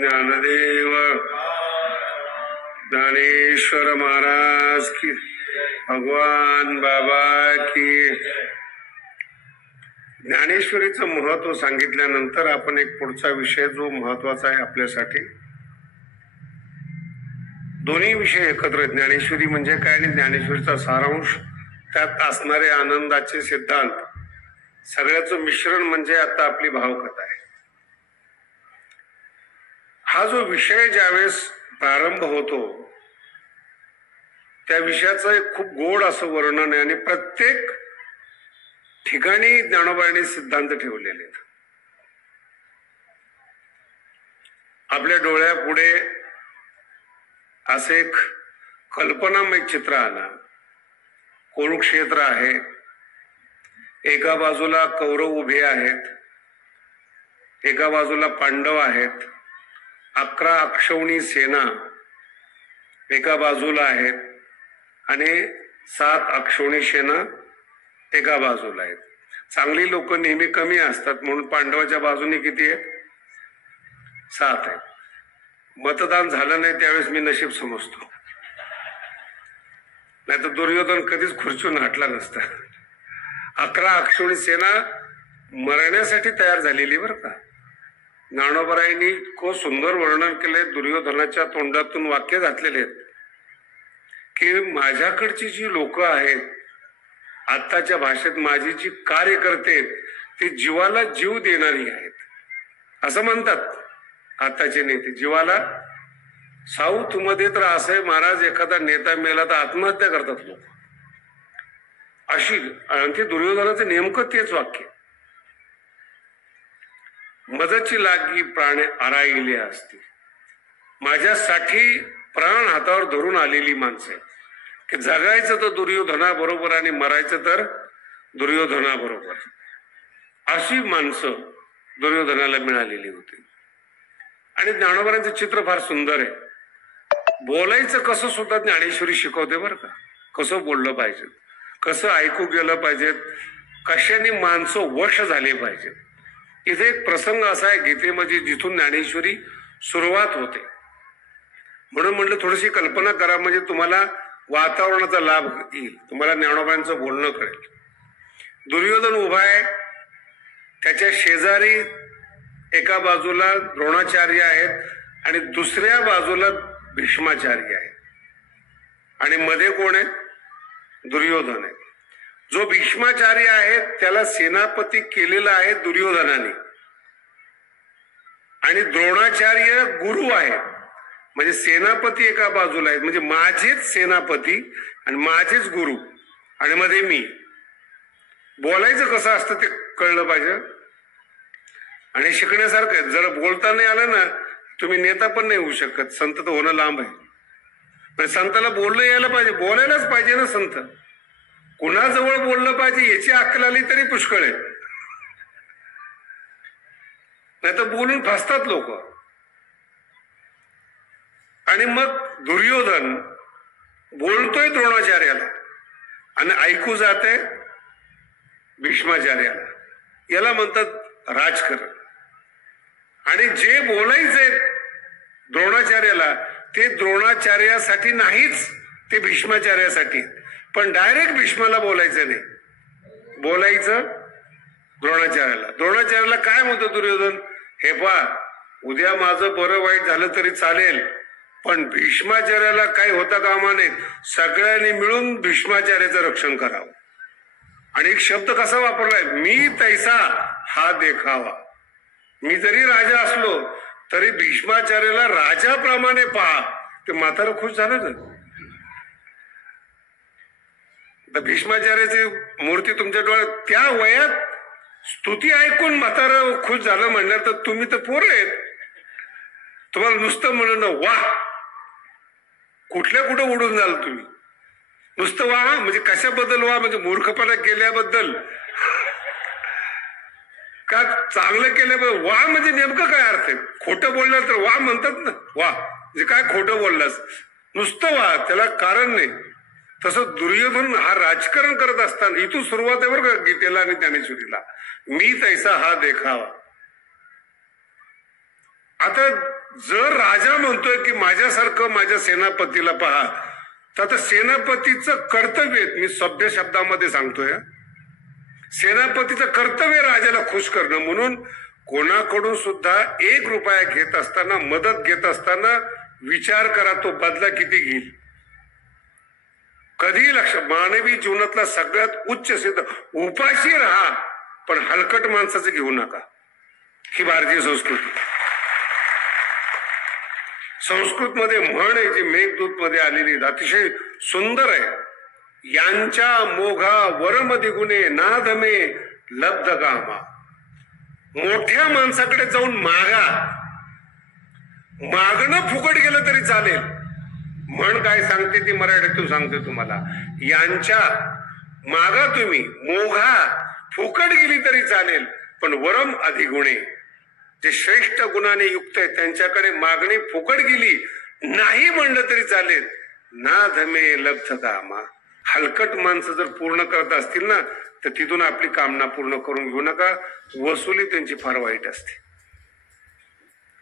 ज्ञानदेव ज्ञानेश्वर महाराज की, भगवान बाबा की. ज्ञानेश्वरीचं महत्व सांगितल्यानंतर आपण एक पुढचा विषय जो महत्वाचा आहे आपल्यासाठी, दोन्ही विषय एकत्र. ज्ञानेश्वरी म्हणजे काय आणि ज्ञानेश्वरीचा सारांश, त्यात असणारे आनंदाचे सिद्धांत, सगळ्याचं मिश्रण म्हणजे आता आपली भावकथा आहे. हा जो विषय ज्यावेळेस प्रारंभ होतो त्या विषयाचं एक खूप गोड असं वर्णन आहे आणि प्रत्येक ठिकाणी ज्ञानोबांनी सिद्धांत ठेवलेले आहेत. आपल्या डोळ्यापुढे असे एक कल्पनामय चित्र आलं. कुरुक्षेत्र आहे, एका बाजूला कौरव उभे आहेत, एका बाजूला पांडव आहेत, 11 अक्षौणी सेना एका बाजूला आहेत आणि 7 अक्षौणी सेना एका बाजूला आहेत. चांगली लोक नेहमी कमी असतात म्हणून पांडवाच्या बाजूने किती आहेत? 7 आहेत. मतदान झालं नाही त्यावेळेस मी नशीब समजतो, नाही तर दुर्योधन कधीच खुर्चून हटला नसता. 11 अक्षौणी सेना मरण्यासाठी तयार झालेली बरं का. ज्ञानोबारायांनी इतकं सुंदर वर्णन केलंय, दुर्योधनाच्या तोंडातून वाक्य घातलेले आहेत की माझ्याकडची जी लोक आहेत, आत्ताच्या भाषेत माझी जी कार्यकर्ते आहेत, ते जीवाला जीव देणारी आहेत असं म्हणतात आताचे नेते. जीवाला, साऊथ मध्ये तर असं आहे महाराज, एखादा नेता मेला तर आत्महत्या करतात लोक अशी. आणखी दुर्योधनाचं नेमकं तेच वाक्य, मदची लागी प्राण आराईले असते. माझ्यासाठी प्राण हातावर धरून आलेली माणसं की जगायचं तर दुर्योधना बरोबर आणि मरायचं तर दुर्योधना बरोबर, अशी माणसं दुर्योधनाला मिळालेली होती. आणि ज्ञानोबांचं चित्र फार सुंदर आहे. बोलायचं कसं सुद्धा ज्ञानेश्वरी शिकवते बरं का. कसं बोललं पाहिजे, कसं ऐकू गेलं पाहिजे, कशाने माणसं वश झाले पाहिजे. इथे एक प्रसंग असा आहे गीतेमध्ये जिथून ज्ञानेश्वरी सुरुवात होते. म्हणून म्हटलं थोडीशी कल्पना करा म्हणजे तुम्हाला वातावरणाचा लाभ येईल, तुम्हाला ज्ञानोबांचं बोलणं कळेल. दुर्योधन उभा आहे, त्याच्या शेजारी एका बाजूला द्रोणाचार्य आहेत आणि दुसऱ्या बाजूला भीष्माचार्य आहेत आणि मध्ये कोण आहे? दुर्योधन आहे. जो भीष्माचार्य आहे त्याला सेनापती केलेला आहे दुर्योधनाने आणि द्रोणाचार्य गुरु आहेत. म्हणजे सेनापती एका बाजूला आहेत, म्हणजे माझेच सेनापती आणि माझेच गुरु आणि मध्ये मी. बोलायचं कसं असतं ते कळलं पाहिजे आणि शिकण्यासारखं आहे. जर बोलता नाही आलं ना तुम्ही नेता पण नाही होऊ शकत. संत तर होणं लांब आहे. म्हणजे संताला बोललं यायला पाहिजे, बोलायलाच पाहिजे ना संत. कुणाजवळ बोललं पाहिजे याची अक्कल आली तरी पुष्कळ आहे, नाही तर बोलून फसतात लोक. आणि मग दुर्योधन बोलतोय द्रोणाचार्याला आणि ऐकू जाते भीष्माचार्याला. याला म्हणतात राजकारण. आणि जे बोलायचंय द्रोणाचार्याला ते द्रोणाचार्यासाठी नाहीच, ते भीष्माचार्यासाठी. पण डायरेक्ट भीष्माला बोलायचं नाही, बोलायचं द्रोणाचार्याला. द्रोणाचार्याला काय म्हणतो दुर्योधन, हे पहा उद्या माझं बरं वाईट झालं तरी चालेल पण भीष्माचार्याला काही होता कामा नये, सगळ्यांनी मिळून भीष्माचार्याचं रक्षण करावं. आणि एक शब्द कसा वापरलाय, मी तैसा हा देखावा. मी जरी राजा असलो तरी भीष्माचार्याला राजाप्रमाणे पहा. ते म्हातारं खुश झालं ना. तर भीष्माचार्याची मूर्ती तुमच्या डोळ्यात, त्या वयात स्तुती ऐकून म्हातारं खुश झालं म्हणणार तर तुम्ही तर पोरं आहेत. तुम्हाला नुसतं म्हणून वा, कुठल्या कुठं उडून जाल तुम्ही. नुसतं वा म्हणजे कशाबद्दल वा, म्हणजे मूर्खपणा केल्याबद्दल का चांगलं केल्याबद्दल वा, म्हणजे नेमकं काय अर्थ आहे. खोटं बोललं तर वा म्हणतात ना, वा म्हणजे काय खोटं बोललास, नुसतं वा, त्याला कारण नाही. तसं दुर्योधन हा राजकारण करत असताना इथून सुरुवात आहे बरं का गीतेला आणि ज्ञानेश्वरीला. मी तैसा हा देखावा. आता जर राजा म्हणतोय की माझ्यासारखं माझ्या सेनापतीला पहा, तर आता सेनापतीचं कर्तव्य, मी सभ्य शब्दामध्ये सांगतोय, सेनापतीचं कर्तव्य राजाला खुश करणं. म्हणून कोणाकडून सुद्धा 1 रुपया घेत असताना, मदत घेत असताना विचार करा तो बदला किती घेईल. कधी लक्ष, मानवी जीवनातला सगळ्यात उच्च सिद्ध, उपाशी राहा पण हलकट माणसाचं घेऊ नका. ही भारतीय संस्कृती. संस्कृत मध्ये म्हण आहे जी मेघदूत मध्ये आलेली, अतिशय सुंदर आहे. यांच्या मोघा वरमधी गुणे नाधमे लब्ध गामा. मोठ्या माणसाकडे जाऊन मागा, मागणं फुकट गेलं तरी चालेल. म्हण काय सांगते ती मराठीतून सांगते तुम्हाला. यांच्या मागा तुम्ही, मोघा फुकट गेली तरी चालेल, पण वरम अधिगुणे, जे श्रेष्ठ गुणाने युक्त आहेत त्यांच्याकडे मागणी फुकट गेली नाही म्हणलं तरी चालेल. ना धमे लब्ध कामा. हलकट माणसं जर पूर्ण करत असतील ना, तर तिथून आपली कामना पूर्ण करून घेऊ नका. वसुली त्यांची फार वाईट असते.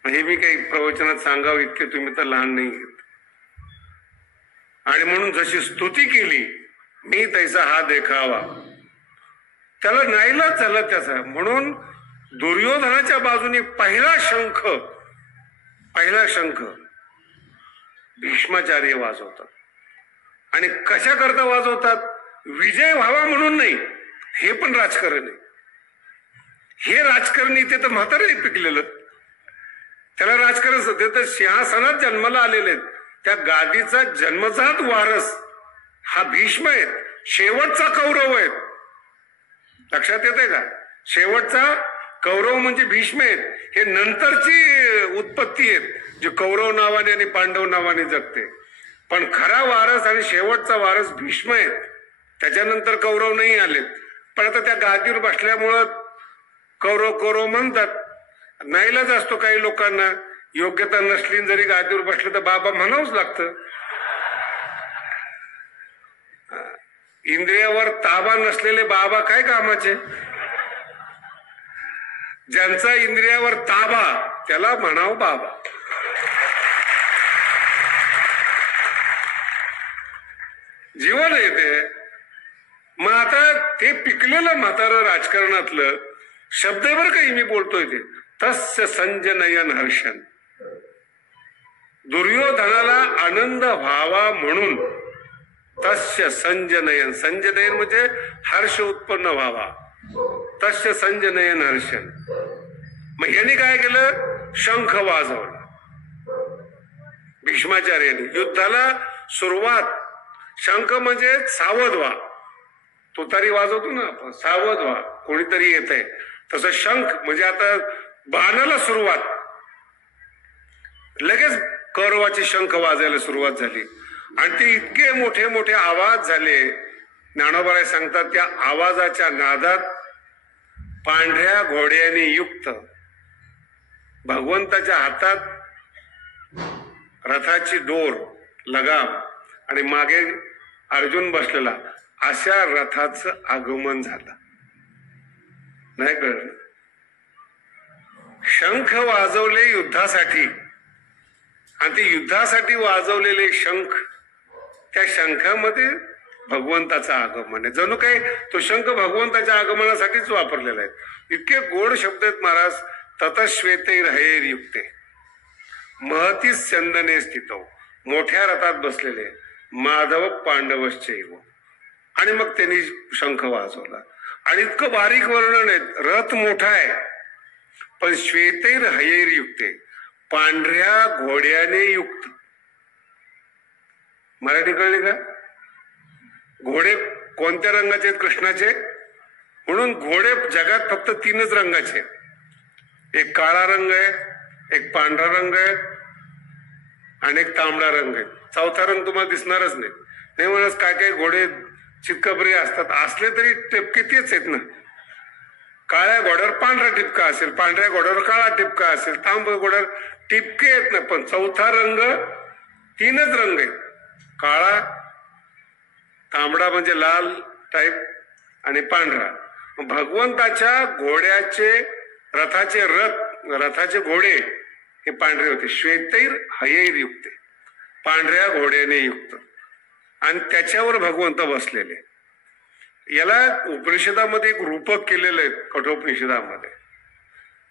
हे मी काही प्रवचनात सांगावं इतके तुम्ही तर लहान नाही घेत. आणि म्हणून जशी स्तुती केली, मी तैसा हा देखावा, त्याला नाईलाज झाला त्याचा. म्हणून दुर्योधनाच्या बाजूने पहिला शंख भीष्माचार्य वाजवतात. आणि कशा करता वाजवतात? विजय व्हावा म्हणून नाही, हे पण राजकारण आहे. हे राजकारण इथे तर म्हातारे पिकलेलं, त्याला राजकारण. ते तर सिंहासनात जन्माला आलेले आहेत. त्या गादीचा जन्मजात वारस हा भीष्म आहे, शेवटचा कौरव आहे. लक्षात येते का? शेवटचा कौरव म्हणजे भीष्म आहेत. हे नंतरची उत्पत्ती आहेत, जे कौरव नावाने आणि पांडव नावाने जगते. पण खरा वारस आणि शेवटचा वारस भीष्म आहेत. त्याच्यानंतर कौरव नाही आलेत. पण आता त्या गादीवर बसल्यामुळं कौरव म्हणतात. नाईलाज असतो काही लोकांना. योग्यता नसली जरी गादीवर बसले तर बाबा म्हणावंच लागतं. इंद्रियावर ताबा नसलेले बाबा काय कामाचे? ज्यांचा इंद्रियावर ताबा त्याला म्हणावं बाबा. जीवन आहे ते. मग आता ते पिकलेलं म्हातारं राजकारणातलं शब्द आहे बरं काही मी बोलतोय ते. तस्य संजनयन हर्षण. दुर्योधनाला आनंद व्हावा म्हणून तस्य संजनयन. संजनयन म्हणजे हर्ष उत्पन्न व्हावा. तस्य संजनयन हर्षण. मग यांनी काय केलं? शंख वाजवला भीष्माचार्यांनी. युद्धाला सुरुवात. शंख म्हणजे सावध व्हा. तुतारी वाजवतो ना आपण, सावध व्हा कोणीतरी येत आहे. तसं शंख म्हणजे आता बाणाला सुरुवात. लगेच कौरवाचे शंख वाजायला सुरुवात झाली. आणि ते इतके मोठे मोठे आवाज झाले. ज्ञानोबा सांगतात त्या आवाजाच्या नादात पांढऱ्या घोड्याने युक्त, भगवंताच्या हातात रथाची दोर लगाम आणि मागे अर्जुन बसलेला, अशा रथाचं आगमन झालं. नाही कळलं? शंख वाजवले युद्धासाठी, आणि ते युद्धासाठी वाजवलेले शंख, त्या शंखामध्ये भगवंताचं आगमन आहे. जणू काही तो शंख भगवंताच्या आगमनासाठीच वापरलेला आहे. इतके गोड शब्द आहेत महाराज. ततश्वेतैर्हयैर युक्ते महती चंदने स्थितो. मोठ्या रथात बसलेले माधव पांडवश्चैव. आणि मग त्यांनी शंख वाजवला. आणि इतकं बारीक वर्णन आहे. रथ मोठा आहे पण श्वेतैर्हयैर युक्ते, पांढऱ्या घोड्याने युक्त. मराठी कळली का? घोडे कोणत्या रंगाचे आहेत? कृष्णाचे. म्हणून घोडे जगात फक्त 3च रंगाचे. एक काळा रंग आहे, एक पांढरा रंग आहे आणि एक तांबडा रंग आहे. चौथा रंग तुम्हाला दिसणारच नाही. नाही म्हणूनच काय काय घोडे चितकबरी असतात. असले तरी टिपके तेच आहेत ना. काळ्या घोड्यावर पांढरा टिपका असेल, पांढऱ्या घोड्यावर काळा टिपका असेल, तांबड्या घोड्यावर टिपके आहेत ना. पण चौथा रंग 3च रंग आहेत. काळा, तांबडा म्हणजे लाल टाईप आणि पांढरा. भगवंताच्या घोड्याचे, रथाचे घोडे हे पांढरे होते. श्वेतैर हयैर युक्ते, पांढऱ्या घोड्याने युक्त, आणि त्याच्यावर भगवंत बसलेले. याला उपनिषदामध्ये एक रूपक केलेलं आहे. कठोपनिषदामध्ये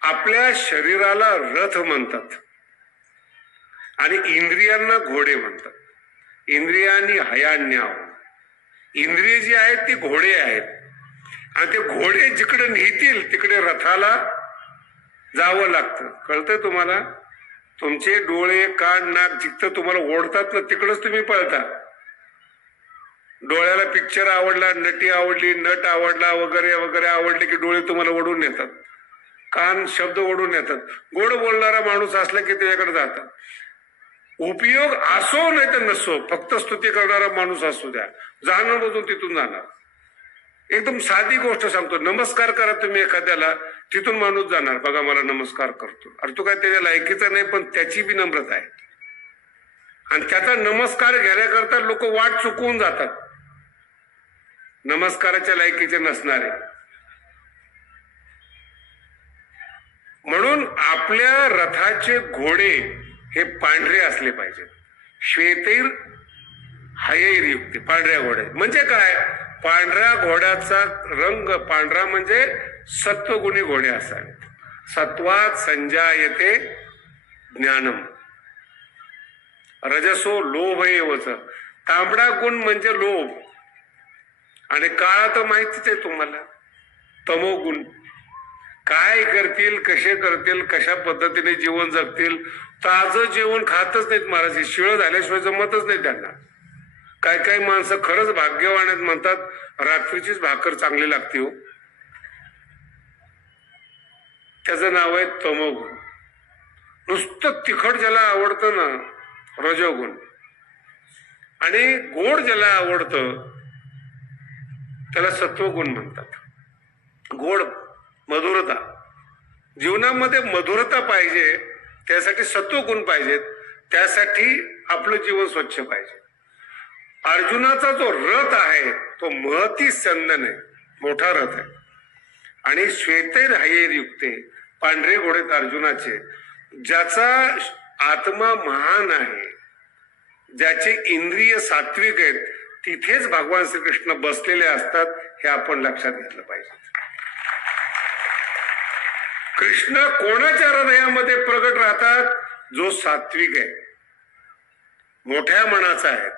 आपल्या शरीराला रथ म्हणतात आणि इंद्रियांना घोडे म्हणतात. इंद्रियांनी हयान्याव, इंद्रिय जी आहेत ती घोडे आहेत, आणि ते घोडे जिकडे नेतील तिकडे रथाला जावं लागतं. कळतंय तुम्हाला? तुमचे डोळे कान नाक जिथं तुम्हाला ओढतात ना तिकडच तुम्ही पळता. डोळ्याला पिक्चर आवडला, नटी आवडली, नट आवडला, वगैरे वगैरे आवडले की डोळे तुम्हाला ओढून येतात, कान शब्द ओढून येतात. गोड बोलणारा माणूस असला की त्याच्याकडे जातात. उपयोग असो नाही तर नसो, फक्त स्तुती करणारा माणूस असू द्या, जाणं बघून तिथून जाणार. एकदम साधी गोष्ट सांगतो, नमस्कार करा तुम्ही एखाद्याला, तिथून माणूस जाणार, बघा मला नमस्कार करतो. अरे तो काय त्याच्या लायकीचा नाही, पण त्याची बी नम्रता आहे. आणि त्याचा नमस्कार घेण्याकरता लोक वाट चुकवून जातात, नमस्काराच्या लायकीचे नसणारे. म्हणून आपल्या रथाचे घोडे हे पांढरे असले पाहिजेत. श्वेतैर हयैर युक्ते, पांढऱ्या घोडे म्हणजे काय? पांढऱ्या घोड्याचा रंग पांढरा म्हणजे सत्वगुणी घोडे असावेत. सत्वात संजायते ज्ञानम, रजसो लोभ एवच. तांबडा गुण म्हणजे लोभ, आणि काळा तर माहितीच आहे तुम्हाला, तमोगुण. काय करतील, कसे करतील, कशा पद्धतीने जीवन जगतील. ताजं जेवण खातच नाहीत महाराज, शिळ झाल्याशिवाय जमतच नाही त्यांना. काय काय माणसं खरंच भाग्यवान आहेत, म्हणतात रात्रीचीच भाकर चांगली लागते हो. त्याचं नाव आहे तमोगुण. नुसतं तिखट ज्याला आवडतं ना रजोगुण, आणि गोड ज्याला आवडतं त्याला सत्वगुण म्हणतात. गोड, मधुरता, जीवनामध्ये मधुरता पाहिजे, त्यासाठी सत्वगुण पाहिजेत, त्यासाठी आपलं जीवन स्वच्छ पाहिजे. अर्जुनाचा जो रथ आहे तो महती संदन आहे, मोठा रथ आहे. आणि श्वेतैर हयैर युक्ते, पांढरे घोडेत अर्जुनाचे, ज्याचा आत्मा महान आहे, ज्याचे इंद्रिय सात्विक आहेत, तिथेच भगवान श्रीकृष्ण बसलेले असतात. हे आपण लक्षात घेतलं पाहिजे. कृष्ण कोणाच्या हृदयामध्ये प्रगट राहतात? जो सात्विक आहे, मोठ्या मनाचा आहे,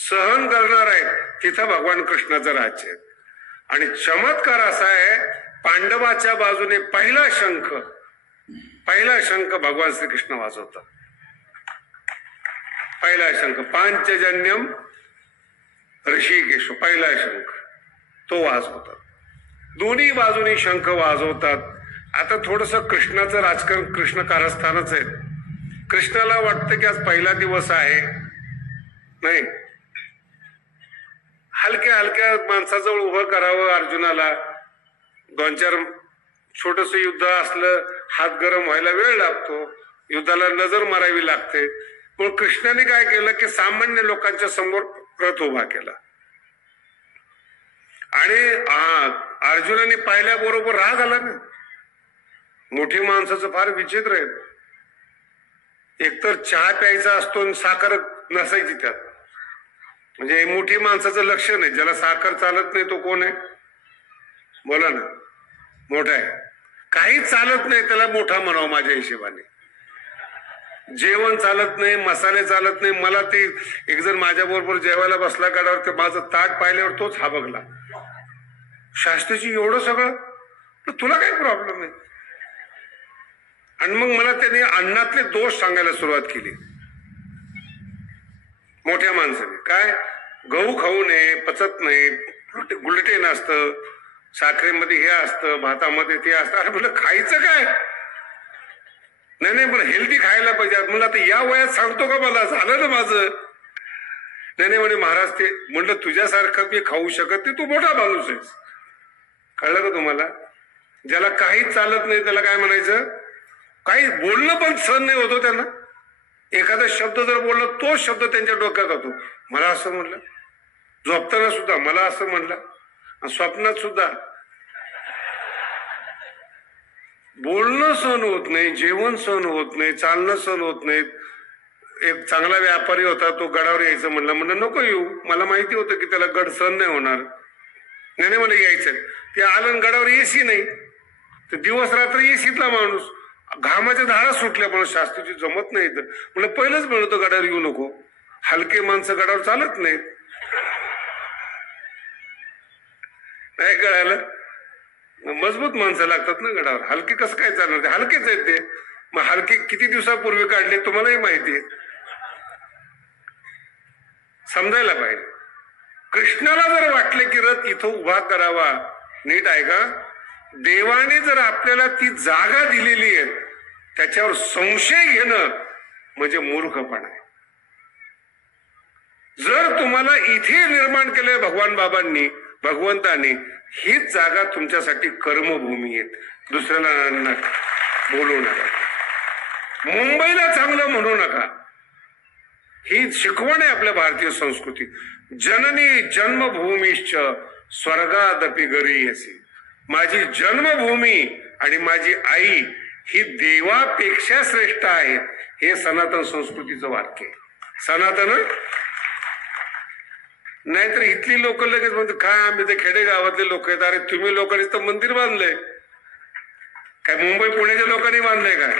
सहन करणार आहे, तिथं भगवान कृष्णाचं राज्य आहे. आणि चमत्कार असा आहे, पांडवाच्या बाजूने पहिला शंख भगवान श्रीकृष्ण वाजवतात. पहिला शंख, पांचजन्यम ऋषिकेश, पहिला शंख तो वाजवतात. दोन्ही बाजूनी शंख वाजवतात. आता थोडस कृष्णाचं राजकारण, कृष्ण कारस्थानच आहे. कृष्णाला वाटतं की आज पहिला दिवस आहे, नाही, हलक्या हलक्या माणसाजवळ उभं करावं अर्जुनाला. 2-4 छोटस युद्ध असलं, हात गरम व्हायला वेळ लागतो, युद्धाला नजर मारावी लागते. पण कृष्णाने काय केलं की सामान्य लोकांच्या समोर रथ उभा केला. आणि अर्जुनाने पाहिल्याबरोबर राग आला ना. मोठी माणसाचं फार विचित्र आहे. एकतर चहा प्यायचा असतो आणि साखर नसायची त्यात. म्हणजे मोठी माणसाचं लक्षण आहे. ज्याला साखर चालत नाही तो कोण आहे? बोला ना. मोठा आहे. काही चालत नाही त्याला मोठा म्हणावं माझ्या हिशोबाने. जेवण चालत नाही, मसाले चालत नाही. मला ते एक जण माझ्या बरोबर जेवायला बसला गाडावर, ते माझं ताट पाहिल्यावर तोच हा बघला, शास्त्रीची एवढं सगळं, तुला काय प्रॉब्लेम आहे? आणि मग मला त्याने अन्नातले दोष सांगायला सुरुवात केली. मोठ्या माणसाने काय, गहू खाऊ नये, पचत नाही, ग्लुटेन असतं, साखरेमध्ये हे असतं, भातामध्ये ते असतं. अरे म्हणलं खायचं काय? नाही पण हेल्दी खायला पाहिजे. म्हणलं आता या वयात सांगतो का मला? झालं ना माझं. नाही म्हणे महाराज, ते म्हणलं तुझ्यासारखं मी खाऊ शकत नाही, तू मोठा माणूस आहेस. कळलं का तुम्हाला? ज्याला काहीच चालत नाही त्याला काय म्हणायचं? काही बोलणं पण सहन नाही होतो त्यांना. एखादा शब्द जर बोलला तो शब्द त्यांच्या डोक्यात होतो. मला असं म्हणलं, झोपताना सुद्धा मला असं म्हणलं, स्वप्नात सुद्धा. बोलणं सहन होत नाही, जेवण सहन होत नाही, चालणं सहन होत नाही. एक चांगला व्यापारी होता, तो गडावर यायचं म्हणलं नको येऊ, मला माहिती होतं की त्याला गड सहन नाही होणार. नाही मला यायचं. ते आलं गडावर एसी नाही, तर दिवस रात्र एसीतला माणूस, घामाच्या धारा सुटल्या, पण शास्त्रीची जमत नाही. तर म्हणलं पहिलंच म्हणतो गडावर येऊ नको, हलके माणसं गडावर चालत नाहीत. नाही कळालं, मजबूत माणसं लागतात ना गडावर, हलके कसं काय चालणार? ते हलकेच आहेत ते. मग हलके किती दिवसापूर्वी काढले तुम्हालाही माहिती आहे. समजायला पाहिजे. कृष्णाला जर वाटले की रथ इथं उभा करावा, नीट आहे का, देवाने जर आपल्याला ती जागा दिलेली आहे, त्याच्यावर संशय घेणं म्हणजे मूर्खपणा आहे. जर तुम्हाला इथे निर्माण केलंय भगवान बाबांनी, भगवंतांनी, हीच जागा तुमच्यासाठी कर्मभूमी आहे. दुसऱ्याला बोलू नका, मुंबईला चांगलं म्हणू नका. ही शिकवण आहे आपल्या भारतीय संस्कृती. जननी जन्मभूमीश्च स्वर्गादपि गरीयसी. माझी जन्मभूमी आणि माझी आई ही देवापेक्षा श्रेष्ठ आहे. हे सनातन संस्कृतीचं वाक्य आहे. सनातन. नाहीतर इथली लोक लगेच म्हणतात काय आम्ही ते खेडेगावातले लोक आहेत. अरे तुम्ही लोकांनी तर मंदिर बांधलंय काय? मुंबई पुण्याच्या लोकांनी बांधलंय का?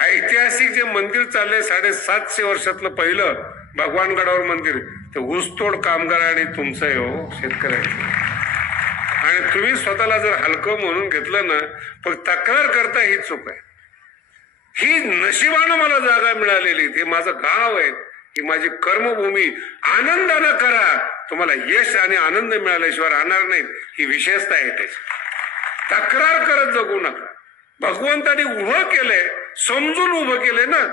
ऐतिहासिक जे मंदिर चाललंय 750 वर्षातलं पहिलं भगवानगडावर मंदिर, ते ऊसतोड कामगार आणि तुमचं आहे हो, शेतकऱ्यांचं. आणि तुम्ही स्वतःला जर हलकं म्हणून घेतलं ना, पण तक्रार करता ही चूक आहे. ही नशिबानं मला जागा मिळालेली, ते माझं गाव आहे, ही माझी कर्मभूमी. आनंदानं करा, तुम्हाला यश आणि आनंद मिळाल्याशिवाय राहणार नाहीत. ही विशेषता आहे त्याची. तक्रार करत जगू नका. भगवंताने उभं केलंय, समजून उभं केलंय ना,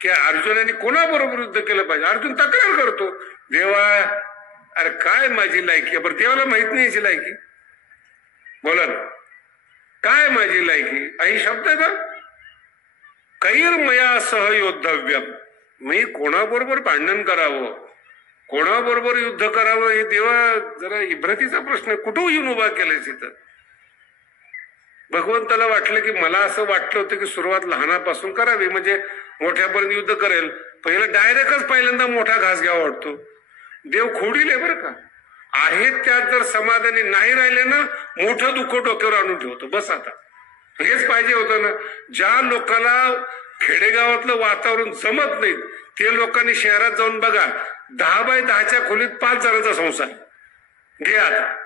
की अर्जुनाने कोणाबरोबर युद्ध केलं पाहिजे. अर्जुन तक्रार करतो, देवा अरे काय माझी लायकी. बरं देवाला माहित नाही याची लायकी? बोला ना, काय माझी लायकी? आई शब्द आहे का? कैर्मया सहयोद्धव्यम. मी कोणाबरोबर भांडण करावं, कोणाबरोबर युद्ध करावं, हे देवा जरा इब्रतीचा प्रश्न आहे. कुठं येऊन उभा केलाय तिथं? भगवंताला वाटलं की मला असं वाटलं होतं की सुरुवात लहानापासून करावी, म्हणजे मोठ्यापर्यंत युद्ध करेल. पहिलं डायरेक्टच पहिल्यांदा मोठा घास घ्यावा वाटतो. देव खोडील आहे बरं का. आहेत त्यात जर समाधानी नाही राहिले ना, मोठं दुःख डोक्यावर आणून ठेवतो. बस आता हेच पाहिजे होतं ना. ज्या लोकांना खेडेगावातलं वातावरण जमत नाही, ते लोकांनी शहरात जाऊन बघा, 10 बाय 10च्या खोलीत 5 जणांचा संसार घे. आता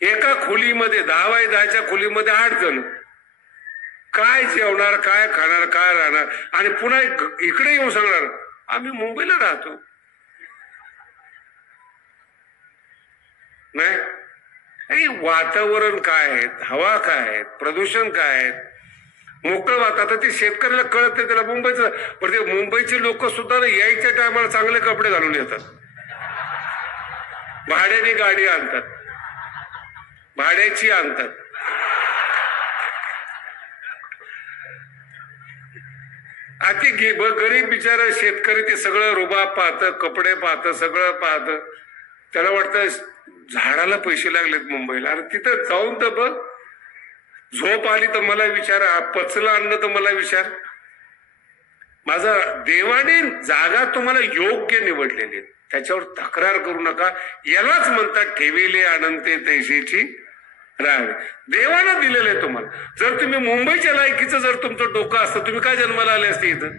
एका खोलीमध्ये 10 बाय 10च्या खोलीमध्ये 8 जण. काय जेवणार, काय खाणार, काय राहणार? आणि पुन्हा इकडे येऊन सांगणार आम्ही मुंबईला राहतो. नाही, वातावरण काय आहे, हवा काय आहे, प्रदूषण काय आहे, मोकळं वातावरण. ते शेतकऱ्याला कळत नाही, त्याला मुंबईचं. पण ते मुंबईचे लोक सुद्धा यायच्या टायमाला चांगले कपडे घालून येतात, भाड्याने गाडी आणतात, भाड्याची आणतात. आता गरीब बिचारा शेतकरी ते सगळं रुबाब पाहतं, कपडे पाहतं, सगळं पाहतं. त्याला वाटतं झाडाला पैसे लागलेत मुंबईला. आणि तिथं जाऊन तर बघ, झोप आली तर मला विचार, पचलं अन्न तर मला विचार. माझा देवाने जागा तुम्हाला योग्य निवडलेली, त्याच्यावर तक्रार करू नका. यालाच म्हणतात ठेविले अनंते तैसेची राहावे. देवानं दिलेलं आहे तुम्हाला. जर तुम्ही मुंबईच्या लायकीचं जर तुमचं डोकं असतं, तुम्ही काय जन्माला आले असते इथं?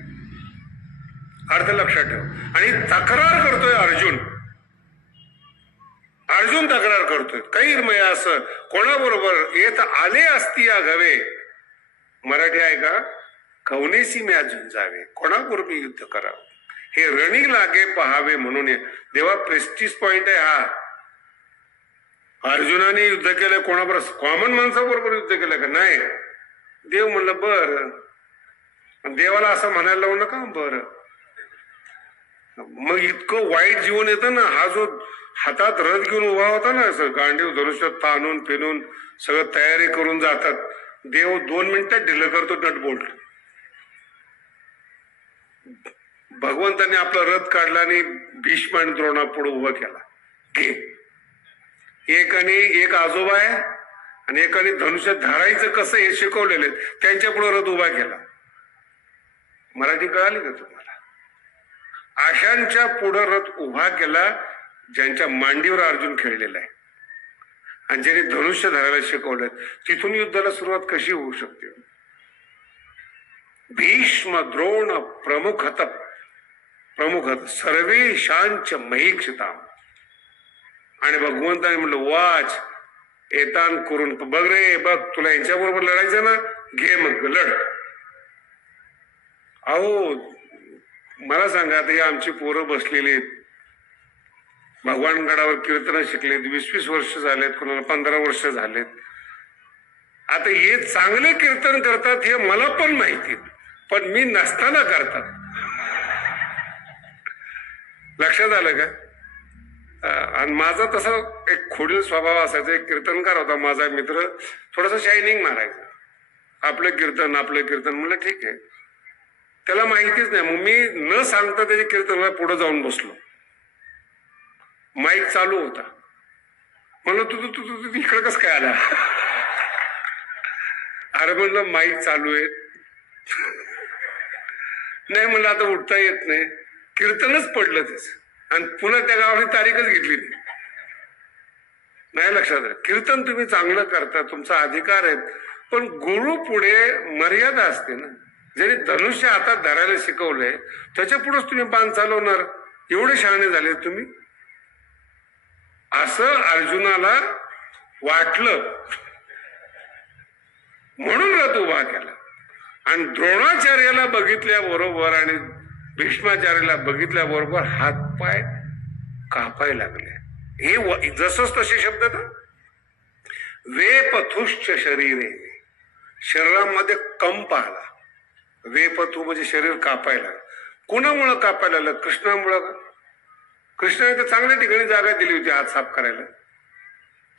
अर्थ लक्षात ठेव. आणि तक्रार करतोय अर्जुन. अर्जुन तक्रार करतोय, कैर्मया असं कोणाबरोबर येत आले असती या घवे. मराठी आहे का? कवनेसी मी अजून जावे, कोणाबरोबर युद्ध करावं, हे रणी लागे पहावे म्हणून. देवा प्रेस्टिज पॉइंट आहे हा. अर्जुनाने युद्ध केलंय कोणाबरोबर? कॉमन माणसाबरोबर युद्ध केलंय का? नाही. देव म्हणलं बर. देवाला असं म्हणायला लावू नका बर. मग इतकं वाईट जीवन येतं ना. हा जो हातात रथ घेऊन उभा होता ना, असं गांडीव धनुष्यात ताणून फिरून सगळं तयारी करून जातात, देव 2 मिनिटात ढिलं करतो नट बोल्ट. भगवंताने आपला रथ काढला आणि भीष्म आणि द्रोणा पुढे उभा केला. घे. एक आणि एक आजोबा आहे आणि एकाने धनुष्य धरायचं कसं हे शिकवलेले, त्यांच्या पुढे रथ उभा केला. मराठी कळाली का तुम्हाला? आशांच्या पुढे रथ उभा केला ज्यांच्या मांडीवर अर्जुन खेळलेला आहे आणि ज्यांनी धनुष्य धरायला शिकवलं. तिथून युद्धाला सुरुवात कशी होऊ शकते? भीष्म द्रोण प्रमुखत सर्वेशांच महीक्षिताम. आणि भगवंताने म्हणलं वाच एतान करून बघ रे, बघ तुला यांच्याबरोबर लढायचं ना, घे मग लढ. अहो मला सांगा, आता हे आमची पोरं बसलेली आहेत, भगवानगडावर कीर्तन शिकलेत, 20-20 वर्ष झालेत, कोणाला 15 वर्ष झालेत. आता हे चांगले कीर्तन करतात हे मला पण माहिती, पण मी नसताना करतात. लक्षात आलं का? आणि माझा तसा एक खोडील स्वभाव असायचा. एक कीर्तनकार होता माझा मित्र, थोडासा शायनिंग मारायचा, आपलं कीर्तन म्हणलं ठीक आहे. त्याला माहितीच नाही, मग मी न सांगता त्याच्या कीर्तनाला पुढे जाऊन बसलो. माईक चालू होता, म्हणलं तू तू तू तू इकडे कसं काय आला? अरे म्हणलं माईक चालू आहे. नाही म्हणलं आता उठता येत नाही, कीर्तनच पडलं तेच, आणि पुन्हा त्या गावाने तारीखच घेतली नाही. लक्षात आलं? कीर्तन तुम्ही चांगलं करता, तुमचा अधिकार आहे, पण गुरु पुढे मर्यादा असते ना. ज्यांनी धनुष्य हातात धरायला शिकवलंय त्याच्या पुढेच तुम्ही बाण चालवणार? एवढे शहाणे झाले तुम्ही? असं अर्जुनाला वाटलं, म्हणून रथ उभा केला. आणि द्रोणाचार्याला बघितल्याबरोबर आणि भीष्माचार्याला बघितल्याबरोबर हातपाय कापायला लागले. हे जसंच तसे शब्द ना, वेपथुश्च शरीरे, शरीरामध्ये कंप आला. वेपथू म्हणजे शरीर कापायला. कोणामुळं कापायला लागलं? कृष्णामुळं. कृष्णाने तर चांगल्या ठिकाणी जागा दिली होती हात साफ करायला.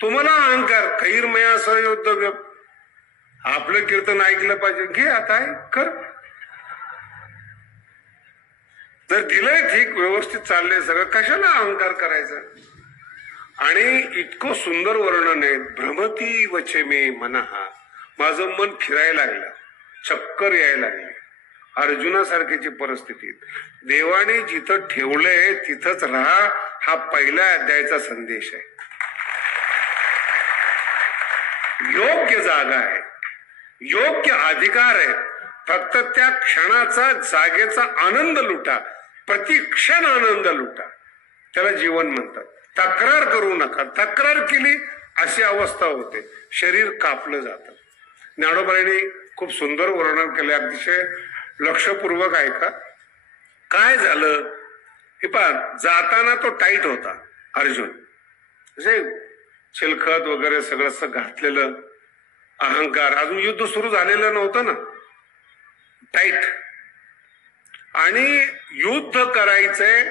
तुम्हाला अहंकार, कैर्मया सहयोद्धव्य, आपलं कीर्तन ऐकलं पाहिजे, घे आता कर. जर दिलंय ठीक, व्यवस्थित चाललंय सगळं, कशाला अहंकार करायचा? आणि इतकं सुंदर वर्णन आहे, भ्रमती वचे मे मनहा, माझं मन फिरायला लागलं, चक्कर यायला लागली. अर्जुनासारखीची परिस्थिती. देवाने जिथं ठेवलंय तिथंच राहा, हा पहिला अध्यायाचा संदेश आहे. योग्य जागा आहे, योग्य अधिकार आहे, फक्त त्या क्षणाचा जागेचा आनंद लुटा, प्रतिक्षण आनंद लुटा, त्याला जीवन म्हणतात. तक्रार करू नका. तक्रार केली अशी अवस्था होते, शरीर कापलं जातं. ज्ञानोबांनी खूप सुंदर वर्णन केलं, अतिशय लक्षपूर्वक ऐका. काय झालं हे पहा, जाताना तो टाईट होता अर्जुन, म्हणजे चिलखत वगैरे सगळं घातलेलं, अहंकार, अजून युद्ध सुरू झालेलं नव्हतं ना, टाईट. आणि युद्ध करायचंय,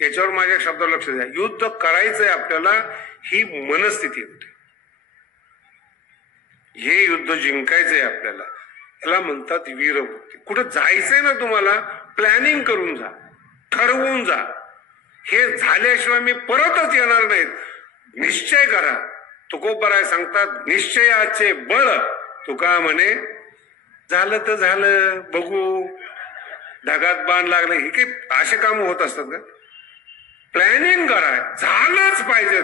याच्यावर माझ्या शब्दावर लक्ष द्या, युद्ध करायचंय आपल्याला, ही मनस्थिती होती. हे युद्ध जिंकायचंय आपल्याला, याला म्हणतात वीरवृत्ती. कुठं जायचंय ना तुम्हाला, प्लॅनिंग करून जा, ठरवून जा. हे झाल्याशिवाय मी परतच येणार नाहीत, निश्चय करा. तुकोबराय सांगतात, निश्चयाचे बळ. तुका म्हणे झालं तर झालं, बघू, ढगात बाण लागलं, हे काही असे काम होत असतात का? प्लॅनिंग करा, झालंच पाहिजे,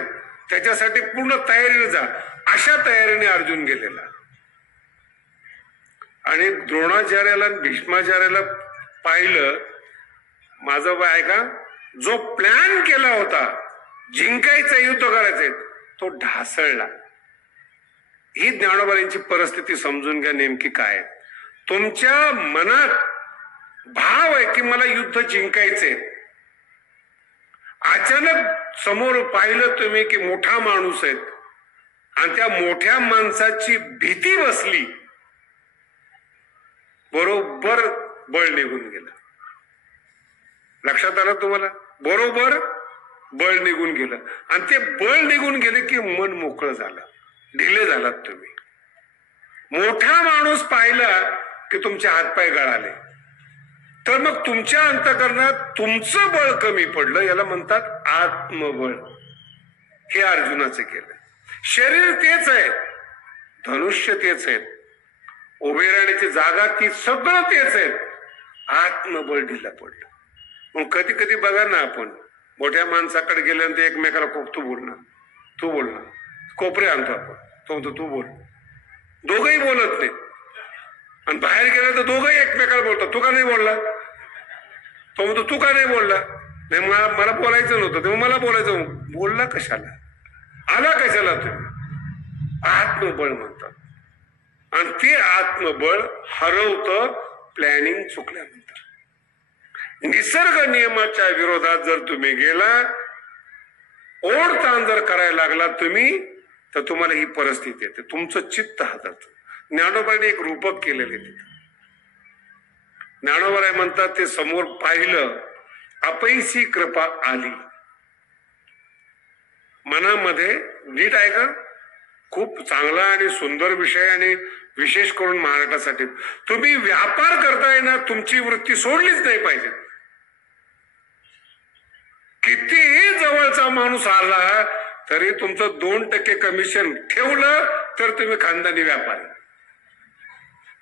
त्याच्यासाठी पूर्ण तयारीने जा. अशा तयारीने अर्जुन गेलेला. आणि द्रोणाचार्याला भीष्माचार्याला पाहिलं, माझं बाय ऐका, जो प्लॅन केला होता जिंकायचं, युद्ध करायचंय, तो ढासळला. ही ज्ञानोबांची परिस्थिती समजून घ्या नेमकी काय. तुमच्या मनात भाव आहे की मला युद्ध जिंकायचंय, अचानक समोर पाहिलं तुम्ही की मोठा माणूस आहे, आणि त्या मोठ्या माणसाची भीती बसली, बरोबर बळ निघून गेलं. लक्षात आलं तुम्हाला? बरोबर बळ निघून गेलं. आणि ते बळ निघून गेले की मन मोकळं झालं, ढिले झालात तुम्ही. मोठा माणूस पाहिला की तुमचे हातपाय गळाले, तर मग तुमच्या अंतःकरणात तुमचं बळ कमी पडलं, याला म्हणतात आत्मबळ. हे अर्जुनाचे केलं. शरीर तेच आहे, धनुष्य तेच आहेत, उभे राहण्याची जागा ती सगळं तेच आहेत, आत्मबळ ढिला पडलं. मग कधी कधी बघा ना, आपण मोठ्या माणसाकडे गेल्यानंतर एकमेकाला खूप तू बोलणार कोपरे आणतो आपण, तो म्हणतो तू बोल, दोघंही बोलत नाही. आणि बाहेर गेलं तर दोघंही एकमेकाला बोलतात, तू का नाही बोलला, तो म्हणतो तू का नाही बोलला, नाही मला बोलायचं नव्हतं तेव्हा मला बोलायचं, बोलला कशाला, आला कशाला तुम्ही, आत्मबळ म्हणतात. आणि ते आत्मबळ हरवतं प्लॅनिंग चुकल्यानंतर. निसर्ग नियमाच्या विरोधात जर तुम्ही गेला, ओढताण जर करायला लागला तुम्ही, तर तुम्हाला ही परिस्थिती येते, तुमचं चित्त हातात. ज्ञानोबाने एक रूपक केलेले तिथे. ज्ञानोबा म्हणतात ते समोर पाहिलं, अपैसी कृपा आली. मनामध्ये नीट आहे का, खूप चांगला आणि सुंदर विषय, आणि विशेष करून महाराष्ट्रासाठी. तुम्ही व्यापार करताय ना, तुमची वृत्ती सोडलीच नाही पाहिजे. कितीही जवळचा माणूस आला तरी तुमचं 2% कमिशन ठेवलं तर तुम्ही खानदानी व्यापारी.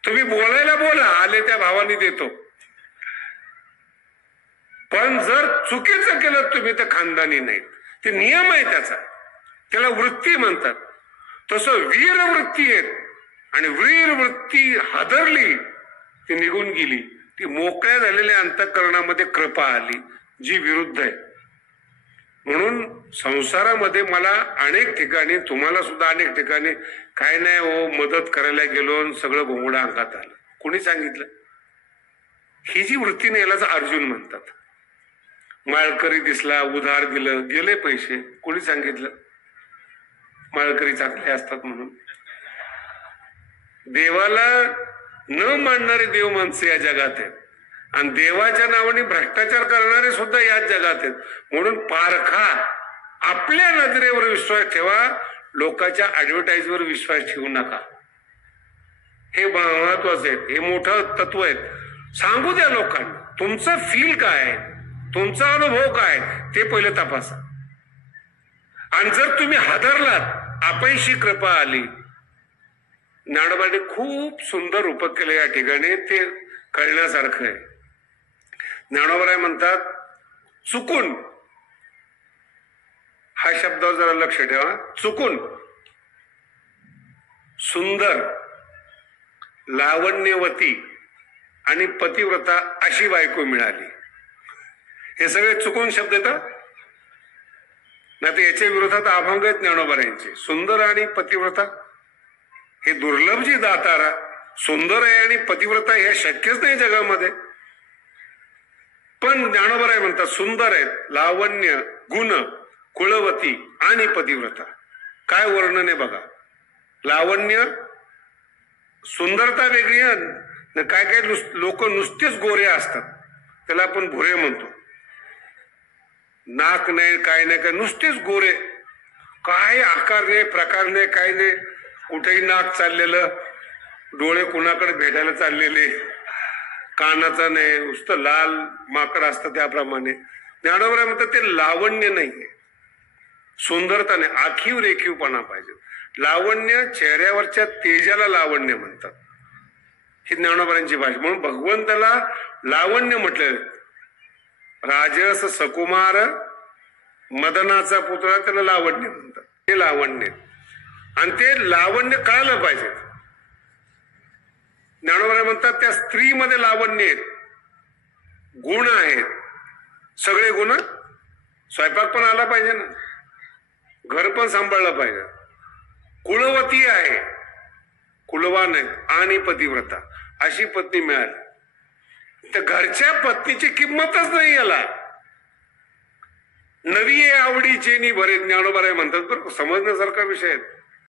तुम्ही बोलायला बोला, आले त्या भावाने देतो, पण जर चुकीचं केलं तुम्ही तर खानदानी नाही. ते नियम आहे त्याचा, त्याला वृत्ती म्हणतात. तसं वीर वृत्ती आहे, आणि वीर वृत्ती हादरली, ती निघून गेली, ती मोकळ्या झालेल्या अंतःकरणामध्ये कृपा आली, जी विरुद्ध आहे. म्हणून संसारामध्ये मला अनेक ठिकाणी, तुम्हाला सुद्धा अनेक ठिकाणी, काय नाही हो मदत करायला गेलो सगळं घोंगडा अंगात आलं. कोणी सांगितलं? ही जी वृत्ती नाही, यालाच अर्जुन म्हणतात. माळकरी दिसला, उधार दिलं, गेले पैसे, कोणी सांगितलं? माळकरी चांगले असतात म्हणून. देवाला न मानणारे देव माणसं या जगात आहेत, आणि देवाच्या नावाने भ्रष्टाचार करणारे सुद्धा याच जगात आहेत. म्हणून पारखा, आपल्या नजरेवर विश्वास ठेवा, लोकांच्या ऍडव्हर्टाईजवर विश्वास ठेवू नका. हे महत्वाचं आहे, हे मोठं तत्व आहे. सांगू द्या लोकांना तुमचं फील काय, तुमचा अनुभव काय, ते पहिलं तपासा. आणि जर तुम्ही हादरलात, अपैशी कृपा आली. ज्ञानोबाने खूप सुंदर रूपक केलं या ठिकाणी, ते कळण्यासारखं आहे. ज्ञानोबा म्हणतात चुकून, हा शब्दावर जरा लक्ष ठेवा, चुकून सुंदर, लावण्यवती आणि पतिव्रता अशी बायको मिळाली. हे सगळे चुकून शब्द येतात, नाही तर याच्या विरोधात अभंग आहेत ज्ञानोबारायांचे. सुंदर आणि पतिव्रता हे दुर्लभ जी दातारा, सुंदर आहे आणि पतिव्रता हे शक्यच नाही जगामध्ये. पण ज्ञानोबा म्हणतात सुंदर आहेत, लावण्य, गुण, कुळवती आणि पतिव्रता. काय वर्णन आहे बघा. लावण्य, सुंदरता वेगळी आहे. काय काय लोक नुसतेच गोरे असतात, त्याला आपण भुरे म्हणतो. नाक नाही, काय नाही, काय नुसतेच गोरे, काय आकार नाही, प्रकार नाही, काय नाही, कुठेही नाक चाललेलं, डोळे कुणाकडे भेटायला चाललेले, कानाचा नाही, नुसतं लाल माकड असतं त्याप्रमाणे. ज्ञानोबा म्हणतात ते लावण्य नाहीये, सुंदरता नाही, आखीव रेखीवपणा पाहिजे. लावण्य, चेहऱ्यावरच्या तेजाला लावण्य म्हणतात, ही ज्ञानोबांची भाषा. म्हणून भगवंताला लावण्य म्हटलं. राजस सकुमार मदनाचा पुतळा, त्याला लावण्य म्हणतात. ते लावण्य, आणि ते लावण्य कळालं पाहिजे. ज्ञानोबा म्हणतात त्या स्त्रीमध्ये लावण्य आहेत, गुण आहेत, सगळे गुण. स्वयंपाक पण आला पाहिजे ना, घर पण सांभाळलं पाहिजे. कुळवती आहे, कुलवान आहे, आणि पतिव्रता अशी पत्नी मिळाली. तर घरच्या पत्नीची किंमतच नाही याला. नवी आवडीचे नि बरे ज्ञानोबा म्हणतात, बरं समजण्यासारखा विषय आहे.